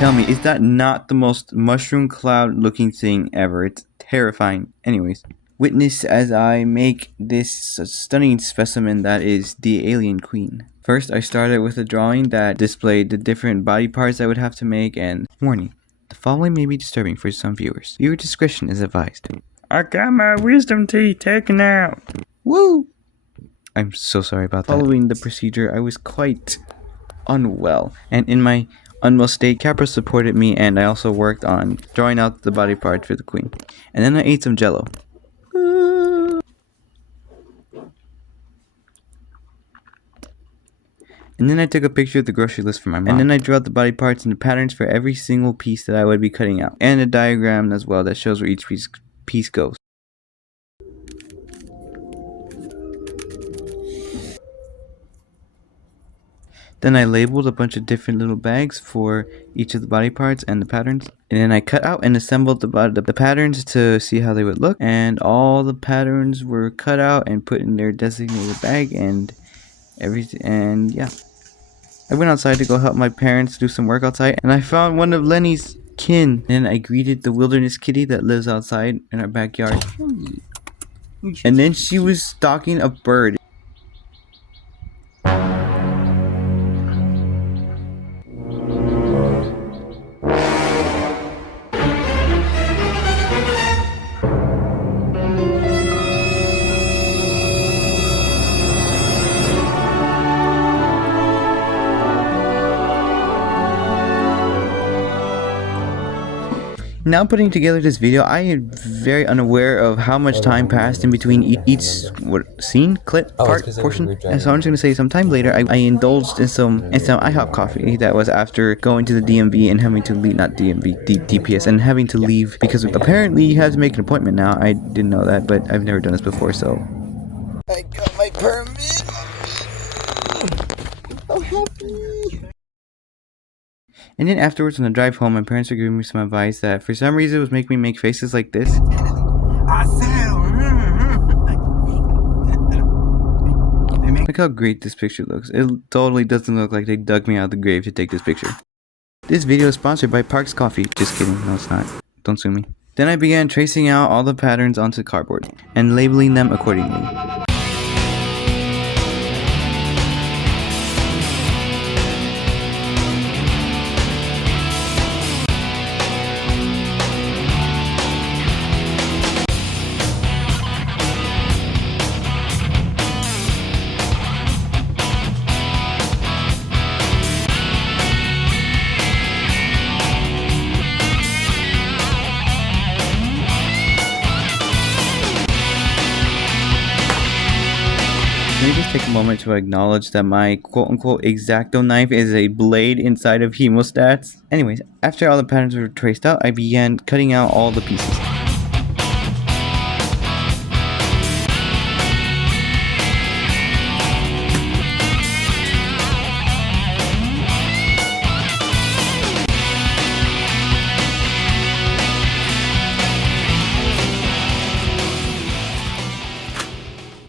Tell me, is that not the most mushroom cloud looking thing ever? It's terrifying. Anyways, witness as I make this stunning specimen that is the alien queen. First, I started with a drawing that displayed the different body parts I would have to make, and warning, the following may be disturbing for some viewers. Viewer discretion is advised. I got my wisdom teeth taken out. Woo! I'm so sorry about that. Following the procedure, I was quite unwell, and in my unwell state, Capra supported me, and I also worked on drawing out the body parts for the queen. And then I ate some jello. And then I took a picture of the grocery list for my mom. And then I drew out the body parts and the patterns for every single piece that I would be cutting out. And a diagram as well that shows where each piece goes. Then I labeled a bunch of different little bags for each of the body parts and the patterns. And then I cut out and assembled the patterns to see how they would look. And all the patterns were cut out and put in their designated bag and everything. And yeah. I went outside to go help my parents do some work outside. And I found one of Lenny's kin. And I greeted the wilderness kitty that lives outside in our backyard. And then she was stalking a bird. Now putting together this video, I am very unaware of how much time passed in between each scene, clip, part, portion. And so I'm just going to say sometime later, I indulged in some IHOP coffee that was after going to the DMV and having to leave, not DMV, DPS, and having to leave because apparently you have to make an appointment now. I didn't know that, but I've never done this before, so. I got my permit. I'm happy. And then afterwards on the drive home, my parents were giving me some advice that for some reason was making me make faces like this. Look how great this picture looks. It totally doesn't look like they dug me out of the grave to take this picture. This video is sponsored by Parks Coffee. Just kidding, no it's not. Don't sue me. Then I began tracing out all the patterns onto cardboard and labeling them accordingly. Let me just take a moment to acknowledge that my quote-unquote X-Acto knife is a blade inside of hemostats. Anyways, after all the patterns were traced out, I began cutting out all the pieces.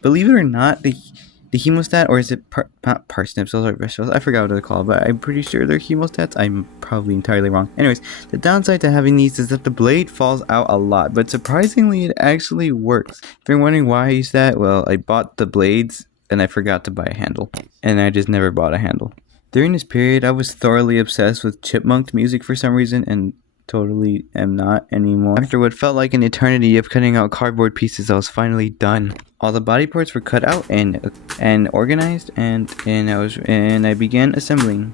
Believe it or not, the hemostat, or is it not parsnips, those are vegetables, I forgot what they're called, but I'm pretty sure they're hemostats. I'm probably entirely wrong. Anyways, the downside to having these is that the blade falls out a lot, but surprisingly it actually works. If you're wondering why I use that, well, I bought the blades and I forgot to buy a handle, and I just never bought a handle. During this period, I was thoroughly obsessed with chipmunk music for some reason, and totally am not anymore. After what felt like an eternity of cutting out cardboard pieces, I was finally done. All the body parts were cut out and organized, and I began assembling.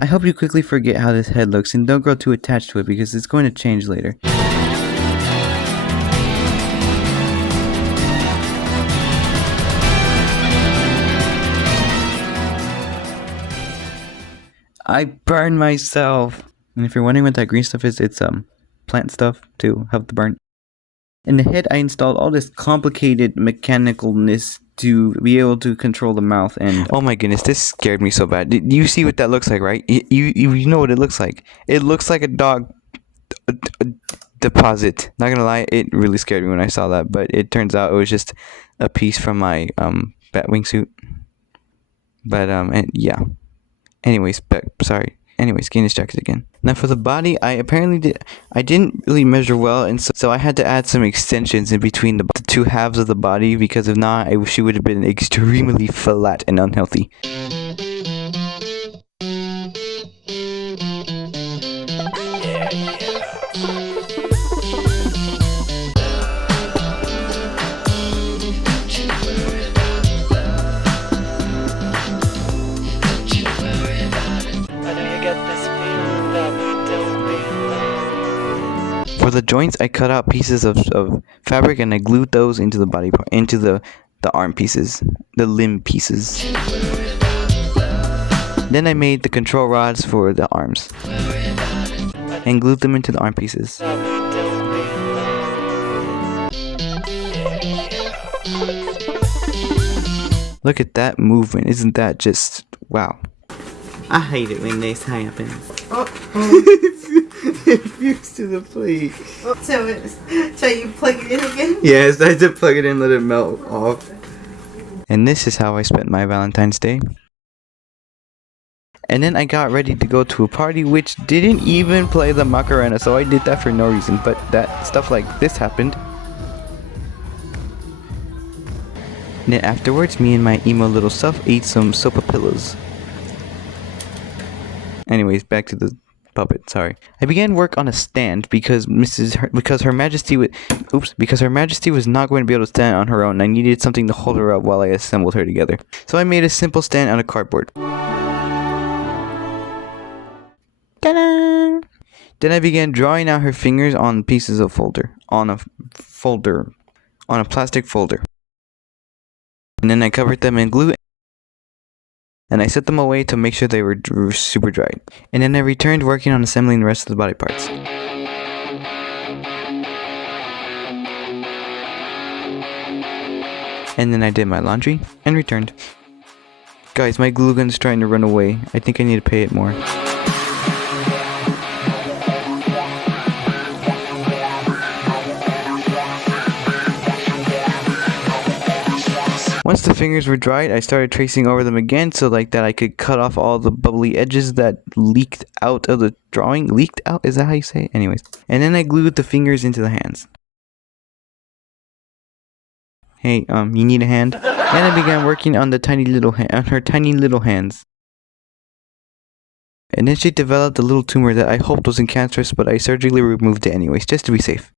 I hope you quickly forget how this head looks and don't grow too attached to it because it's going to change later. I burned myself. And if you're wondering what that green stuff is, it's plant stuff to help the burn. In the head, I installed all this complicated mechanicalness to be able to control the mouth, and oh my goodness, this scared me so bad. Do you see what that looks like, right? You know what it looks like. It looks like a dog deposit. Not gonna lie, it really scared me when I saw that, but it turns out it was just a piece from my bat wing suit. But and yeah. Anyways, sorry. Anyways, getting distracted again. Now for the body, I didn't really measure well, and so I had to add some extensions in between the two halves of the body, because if not, she would have been extremely flat and unhealthy. For the joints, I cut out pieces of fabric and I glued those into the body part, into the arm pieces, the limb pieces. Then I made the control rods for the arms and glued them into the arm pieces. Look at that movement. Isn't that just wow? I hate it when this happens. It fused to the plate. Oh, so you plug it in again? Yes, I had to plug it in, let it melt off. And this is how I spent my Valentine's Day. And then I got ready to go to a party which didn't even play the Macarena, so I did that for no reason. But that stuff like this happened. And then afterwards, me and my emo little self ate some sopa pillows. Anyways, back to the puppet. Sorry. I began work on a stand because Her Majesty was not going to be able to stand on her own, and I needed something to hold her up while I assembled her together. So I made a simple stand out of cardboard. Ta-da! Then I began drawing out her fingers on pieces of on a plastic folder. And then I covered them in glue. And I set them away to make sure they were super dried. And then I returned working on assembling the rest of the body parts. And then I did my laundry and returned. Guys, my glue gun's trying to run away. I think I need to pay it more. Once the fingers were dried, I started tracing over them again so like that I could cut off all the bubbly edges that leaked out of the drawing. Leaked out? Is that how you say it? Anyways. And then I glued the fingers into the hands. Hey, you need a hand? And I began working on the on her tiny little hands. And then she developed a little tumor that I hoped wasn't cancerous, but I surgically removed it anyways, just to be safe.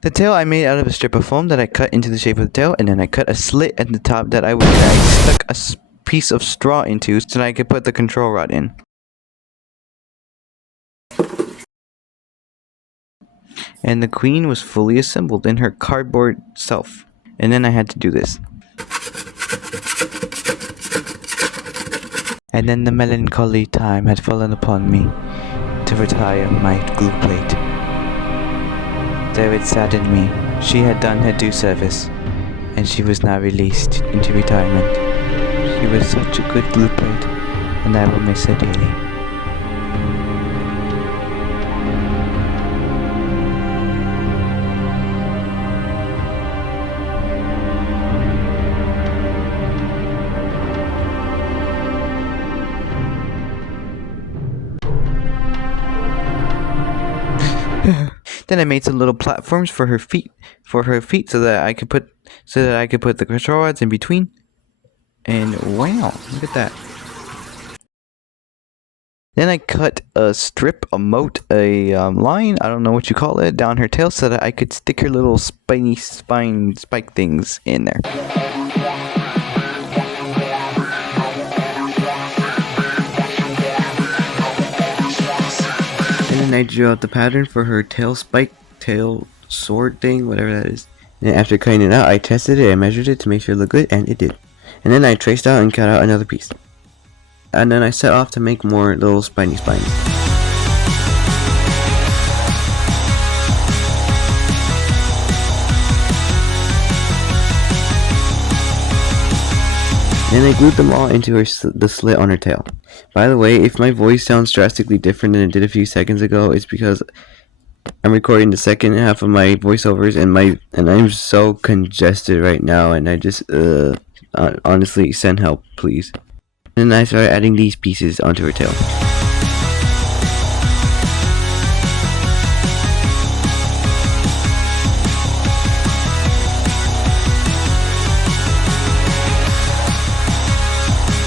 The tail I made out of a strip of foam that I cut into the shape of the tail, and then I cut a slit at the top that I stuck a piece of straw into so that I could put the control rod in. And the queen was fully assembled in her cardboard self. And then I had to do this. And then the melancholy time had fallen upon me to retire my glue plate. Though it saddened me, she had done her due service, and she was now released into retirement. She was such a good glue plate, and I will miss her dearly. Then I made some little platforms for her feet, so that I could put the control rods in between. And wow, look at that. Then I cut a strip, a moat, a line, I don't know what you call it, down her tail so that I could stick her little spike things in there. And then I drew out the pattern for her tail sword thing, whatever that is. And after cutting it out, I tested it and measured it to make sure it looked good, and it did. And then I traced out and cut out another piece. And then I set off to make more little spines. And I glued them all into the slit on her tail. By the way, if my voice sounds drastically different than it did a few seconds ago, it's because I'm recording the second half of my voiceovers and I'm so congested right now, and I just honestly, send help, please. And then I started adding these pieces onto her tail.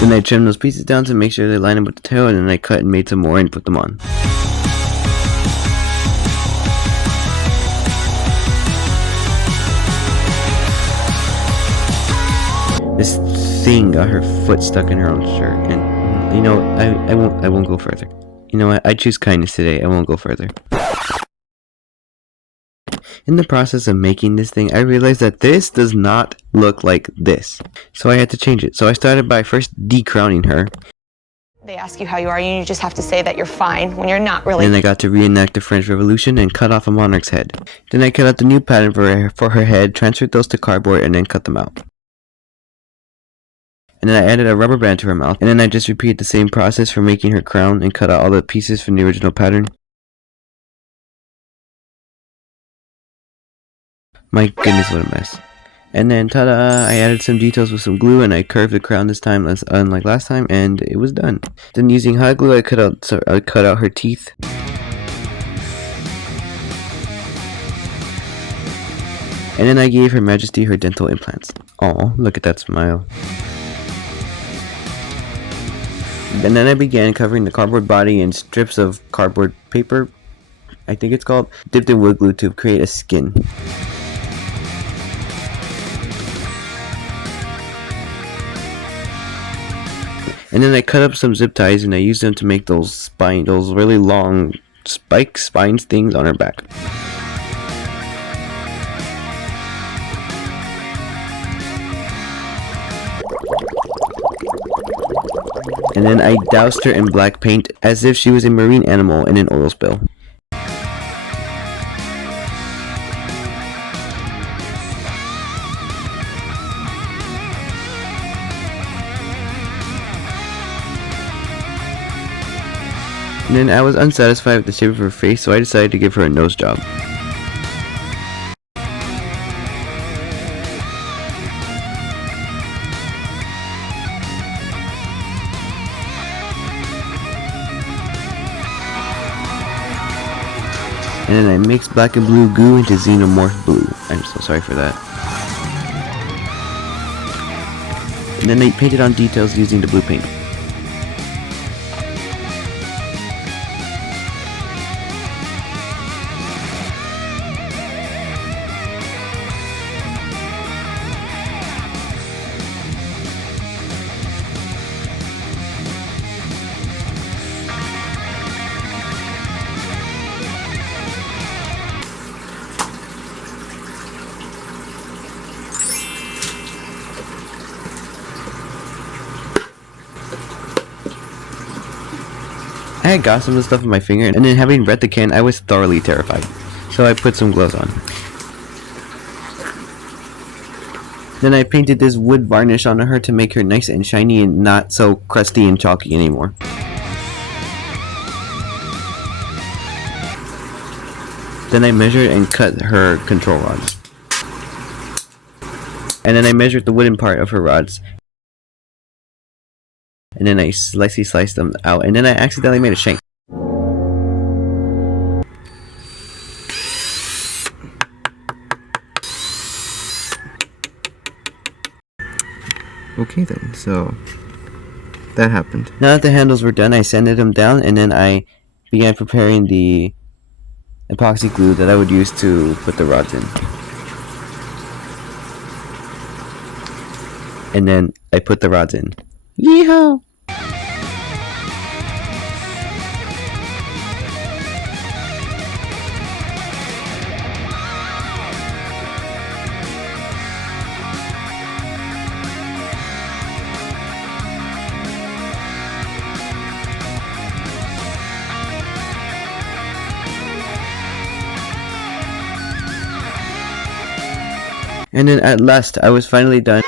Then I trimmed those pieces down to make sure they line up with the tail, and then I cut and made some more and put them on. This thing got her foot stuck in her own shirt, and you know, I won't go further. You know what? I choose kindness today. I won't go further. In the process of making this thing, I realized that this does not look like this. So I had to change it. So I started by first decrowning her. They ask you how you are, and you just have to say that you're fine when you're not really. Then I got to reenact the French Revolution and cut off a monarch's head. Then I cut out the new pattern for her head, transferred those to cardboard, and then cut them out. And then I added a rubber band to her mouth, and then I just repeated the same process for making her crown and cut out all the pieces from the original pattern. My goodness, what a mess. And then, ta-da, I added some details with some glue, and I curved the crown this time, unlike last time, and it was done. Then using hot glue, I cut out her teeth. And then I gave Her Majesty her dental implants. Aw, look at that smile. And then I began covering the cardboard body in strips of cardboard paper, I think it's called, dipped in wood glue to create a skin. And then I cut up some zip ties and I used them to make those really long spines things on her back. And then I doused her in black paint as if she was a marine animal in an oil spill. And then I was unsatisfied with the shape of her face, so I decided to give her a nose job. And then I mixed black and blue goo into xenomorph blue. I'm so sorry for that. And then I painted on details using the blue paint. I had got some of the stuff on my finger, and then having read the can, I was thoroughly terrified. So I put some gloves on. Then I painted this wood varnish on her to make her nice and shiny and not so crusty and chalky anymore. Then I measured and cut her control rods. And then I measured the wooden part of her rods. And then I sliced them out, and then I accidentally made a shank. Okay then, so that happened. Now that the handles were done, I sanded them down, and then I began preparing the epoxy glue that I would use to put the rods in. And then I put the rods in. Yeehaw! And then at last, I was finally done.